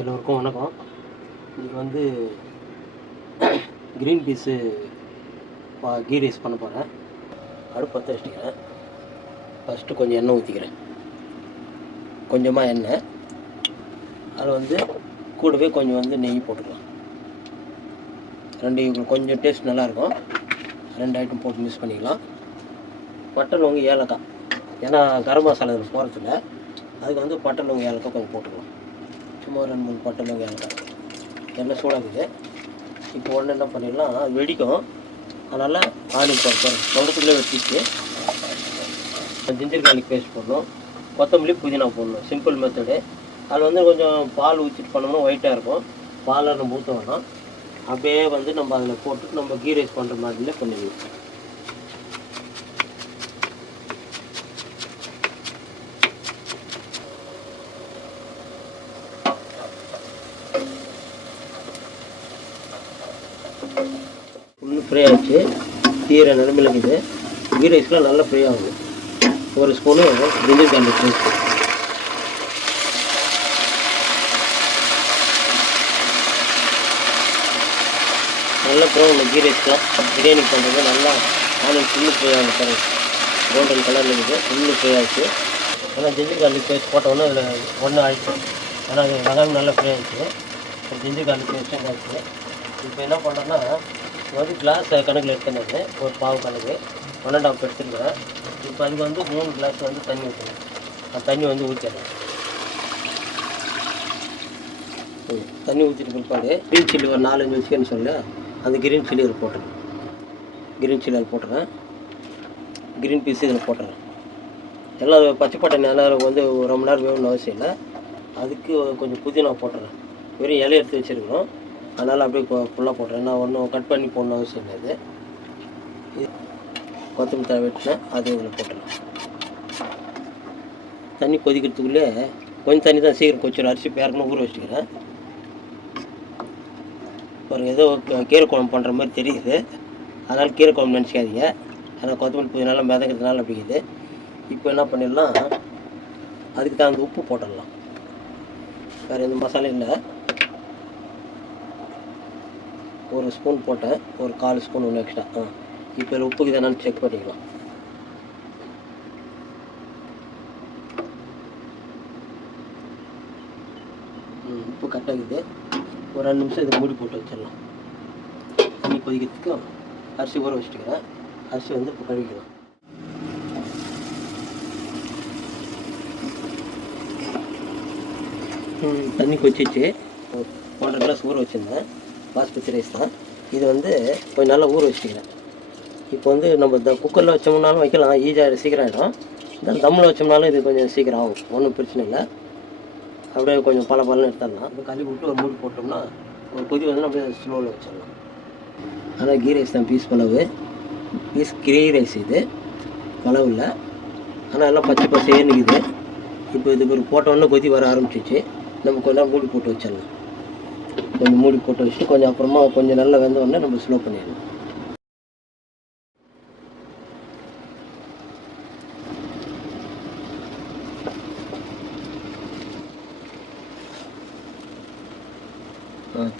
எல்லோருக்கும் வணக்கம். இன்றைக்கி வந்து க்ரீன் பீஸு கீ ரைஸ் பண்ண போகிறேன். அடுப்பு பற்ற வச்சுக்கிறேன். ஃபஸ்ட்டு கொஞ்சம் எண்ணெய் ஊற்றிக்கிறேன், கொஞ்சமாக எண்ணெய். அதில் வந்து கூடவே கொஞ்சம் வந்து நெய் போட்டுக்கலாம். ரெண்டு கொஞ்சம் டேஸ்ட் நல்லாயிருக்கும். 2 ஐட்டம் போட்டு மிக்ஸ் பண்ணிக்கலாம். பட்டை லவங்க ஏலக்காய், ஏன்னா கரம் மசாலா போகிறதில்ல, அதுக்கு வந்து பட்டை லவங்க ஏலக்காய் கொஞ்சம் போட்டுக்கலாம். சும்மா 2-3 பட்டை லவங்க ஏலக்காய். எண்ணெய் சூடாகுது. இப்போ ஒன்று என்ன பண்ணிடலாம், அது வெடிக்கும். அதனால் ஆனியன் தொடக்கத்துலேயே வெட்டிட்டு ஜிஞ்சர் கார்லிக் பேஸ்ட் போடணும், கொத்தமல்லி புதினா போடணும். Simple method. அதில் வந்து கொஞ்சம் பால் ஊற்றிட்டு பண்ணோம்னா ஒயிட்டாக இருக்கும். பாலை நம்ம ஊற்ற வேணாம், அப்படியே வந்து நம்ம அதில் போட்டு நம்ம கீ ரைஸ் பண்ணுற மாதிரிலே பண்ணிடணும். ஃபுல்லு ஃப்ரை ஆகிடுச்சு, தீர நிலமையில் இருக்குது. கீ ரைஸ்லாம் நல்லா ஃப்ரை ஆகுது. ஒரு ஸ்பூனு ஜிஞ்சர் கார்லிக் பேஸ்ட், நல்லா ப்ரௌன். கீ ரைஸ்லாம் பிரியாணி பண்ணுறது நல்லா ஆனியன் ஃபுல்லு ஃப்ரை ஆகும். பாருங்கள், கோல்டன் கலரில் இருக்குது, ஃபுல்லு ஃப்ரை ஆகிடுச்சு. ஏன்னா ஜிஞ்சர் கார்லிக் பேஸ்ட் போட்டோன்னே அதில் ஒன்று ஆகிடுச்சு. ஏன்னா அது வெங்காயம் நல்லா ஃப்ரை ஆகிடுச்சு. ஜிஞ்சர் கார்லிக் பேஸ்ட்டும் ஆகிடுச்சு. இப்போ என்ன பண்ணுறேன்னா, வந்து கிளாஸ் கணக்கில் எடுத்துனேன், ஒரு பாவு கணக்கு 1.5 எடுத்துருக்கிறேன். இப்போ அதுக்கு வந்து 3 கிளாஸ் வந்து தண்ணி ஊற்றணும். அந்த தண்ணி வந்து ஊற்றிடுறேன். தண்ணி ஊற்றிட்டு பிற்பாடு க்ரீன் சில்லி ஒரு 4-5 வச்சுக்கன்னு சொல்ல, அந்த க்ரீன் சில்லி அதில் போட்டுறேன். க்ரீன் சில்லி அதில் போட்டுறேன். க்ரீன் பீஸ் இதில் போட்டுறேன். எல்லாம் பச்சை பட்டாணி எல்லாம் வந்து ஒரு மணி நேரம் வேணும்னு அவசியம் இல்லை. அதுக்கு கொஞ்சம் புதினா போட்டுறேன். வெறும் இலையை எடுத்து வச்சுருக்கணும், அதனால் அப்படியே ஃபுல்லாக போட்டுறேன். நான் ஒன்றும் கட் பண்ணி போடணும் அவசியம் இல்லை. இது கொத்தமல்லி தழை வெட்டினேன், அது இதில் போட்டுறேன். தண்ணி கொதிக்கிறதுக்குள்ளே கொஞ்சம் தண்ணி தான் சீக்கிரம் கொச்சிடும். அரிசி பேரக்கணும் ஊற வச்சுக்கிறேன். ஒரு ஏதோ கீரை குழம்பு பண்ணுற மாதிரி தெரியுது, அதனால் கீரை குழம்பு நினச்சிக்காதீங்க. ஆனால் கொத்தமல்லி புதினாலாம் மிதக்கிறதுனால அப்படிங்குது. இப்போ என்ன பண்ணிடலாம், அதுக்கு தான் அந்த உப்பு போட்டுடலாம். வேறு எந்த மசாலா இல்லை. ஒரு ஸ்பூன் போட்டேன், ஒரு 1/4 ஸ்பூன் ஒன்று எக்ஸ்ட்ரா. இப்போ இதில் உப்புக்கு தானு செக் பண்ணிக்கலாம். உப்பு கரெக்டாக இருக்குது. ஒரு 2 நிமிஷம் இதை மூடி போட்டு வச்சிடலாம். தண்ணி கொதிக்கிறதுக்கு அரிசி ஊற வச்சுட்டுக்கிறேன். அரிசி வந்து இப்போ கழுவிக்கலாம். தண்ணி கொதிச்சிச்சு. 1.5 கிளாஸ் ஊற வச்சுருந்தேன். பாஸ்மதி ரைஸ் தான் இது. வந்து கொஞ்சம் நல்லா ஊற வச்சுக்கிறேன். இப்போ வந்து நம்ம குக்கரில் வச்சோம்னாலும் வைக்கலாம், ஈஸியாக சீக்கிரம் ஆகிடும். இந்த தம்மில் வச்சோம்னாலும் இது கொஞ்சம் சீக்கிரம் ஆகும், ஒன்றும் பிரச்சனை இல்லை. அப்படியே கொஞ்சம் பலன்னு எடுத்துடலாம். இப்போ கழுவி விட்டு ஒரு மூடி போட்டோம்னா ஒரு கொதி வந்து அப்படியே ஸ்லோவில் வச்சிடலாம். ஆனால் கீ ரைஸ் தான் பீஸ் பலவு. கீ ரைஸ் இது பலவு இல்லை, ஆனால் எல்லாம் பச்சை பச்சையே நிற்குது. இப்போ இது ஒரு போட்டோன்னே கொதி வர ஆரம்பிச்சிச்சு. நம்ம கொஞ்ச நேரம் மூடி போட்டு வச்சிடலாம். கொஞ்சம் மூடி போட்டு வச்சுட்டு கொஞ்சம் அப்புறமா கொஞ்சம் நல்லா வெந்த உடனே நம்ம ஸ்லோ பண்ணிடலாம்.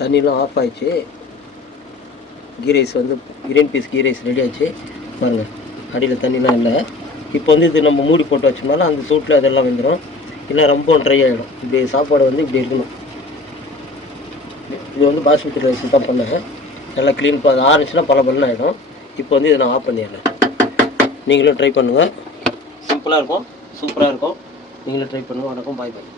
தண்ணிலாம் ஆஃப் ஆகிடுச்சு. கீ ரைஸ் வந்து green peas ghee rice ready ஆச்சு. பாருங்கள், அடியில் தண்ணிலாம் இல்லை. இப்போ வந்து இது நம்ம மூடி போட்டு வச்சோம்னாலும் அந்த சூட்டில் அதெல்லாம் வந்துடும், இல்லை ரொம்ப ட்ரை ஆகிடும். இப்படி சாப்பாடு வந்து இப்படி இருக்கணும். இது வந்து பாஸ்மதி ரைஸ் தான் பண்ணேன். நல்லா க்ளீன் ஆரஞ்சுனா பல ஆகிடும். இப்போ வந்து இதை நான் ஆஃப் பண்ணிடுறேன். நீங்களும் ட்ரை பண்ணுங்கள். சிம்பிளாக இருக்கும், சூப்பராக இருக்கும். நீங்களும் ட்ரை பண்ணுங்கள். வணக்கம், பாய் பாய்.